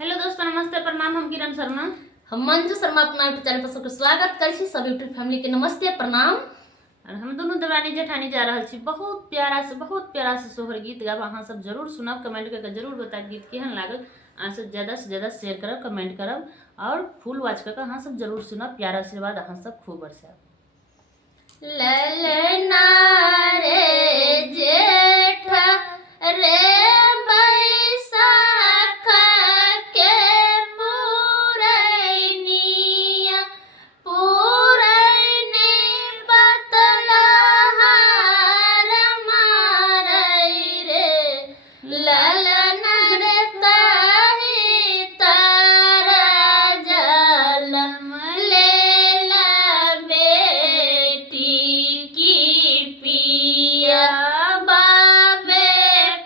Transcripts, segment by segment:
Hello दोस्तों, नमस्ते, प्रणाम। हम किरण शर्मा, हम मंजू शर्मा अपना यूट्यूब चैनल पर सबके स्वागत कर छी। सब यूट्यूब फैमिली के नमस्ते प्रणाम। और हम दोनों देवरानी जेठानी जा रहा छी। बहुत प्यारा से सोहर गीत गाब। अहाँ सब जरूर सुनब, कमेंट करके जरूर बताएब गीत केहन लागल। अहाँ सब ज्यादा से ज्यादा शेयर करब, कमेंट करब और फुल वॉच करके अहाँ सब जरूर सुनब। प्यारा आशीर्वाद अहाँ सब खूब बरसाब। ललना रे जेठ रे बैसाख के पुरैनिया पुरैनी बतलहार मारै रे ललना रे ताही तारा जलम लेला बेटी की पिया बाबे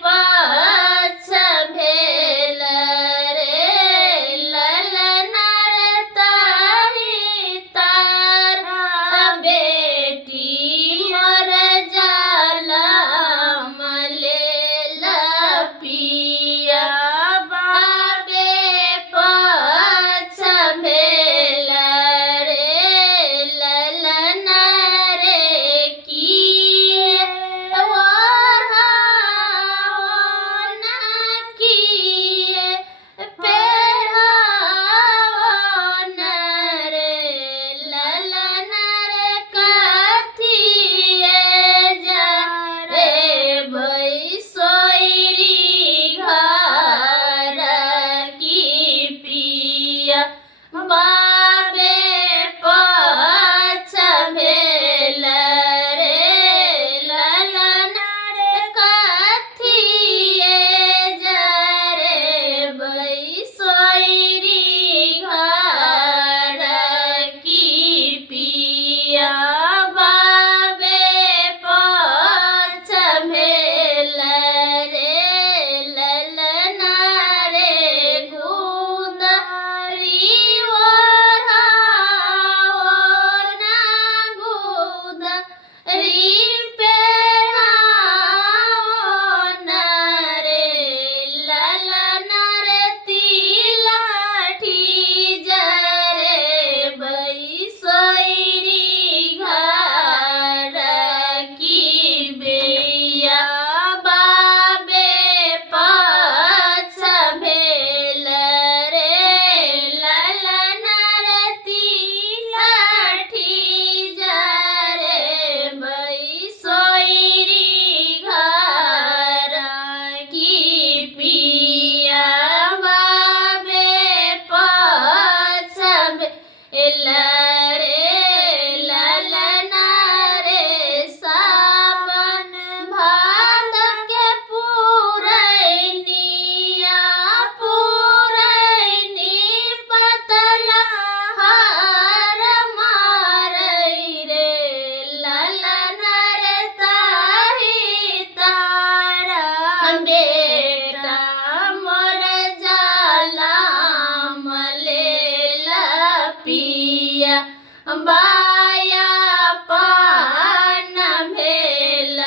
पछ भेल रे ललना रे ताही तारा बेटी मर जालम लेला पिया बाबे पछ भेल रे ललना रे किए ओढ़ाओन किए पेढ़ाओन रे ललना रे कथिए जा रे भैसोइरी घर की पिया बाबे पछ भेल रे ललना रे कथिए जा रे भैसोइरी घर की पिया बाबे पछ भेल रे ललना रे गुदरी ओढ़ाओन गुदरी पेढ़ाओन रे ललना रे तिलठी जरे बैसोइरी घर की बेया बाबे पछ भेल रे ललना रे तिलठी जरे बैसोइरी घर की पिया बाबे पछ भेल रे ललना रे सावन भाद के पुरैनिया पुरैनी पतलहार मारै रे ललना रे ताही तारा बेटा मर जालम लेला पिया बाया पान भेल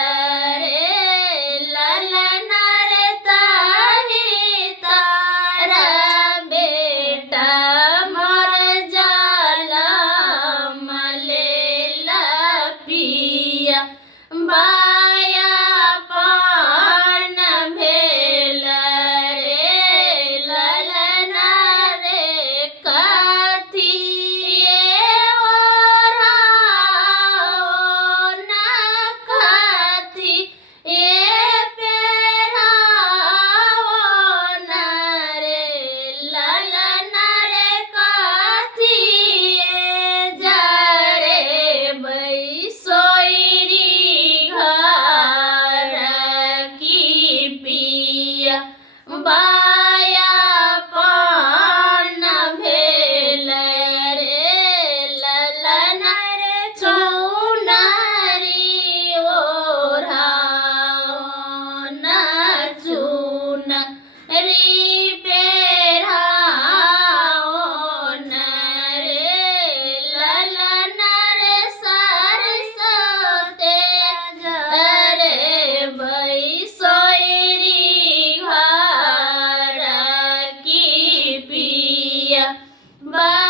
रे ललना रे ताही तारा बेटा मर जालम लेला पिया बाया पान भेल रे ललना रे कथिए बाय।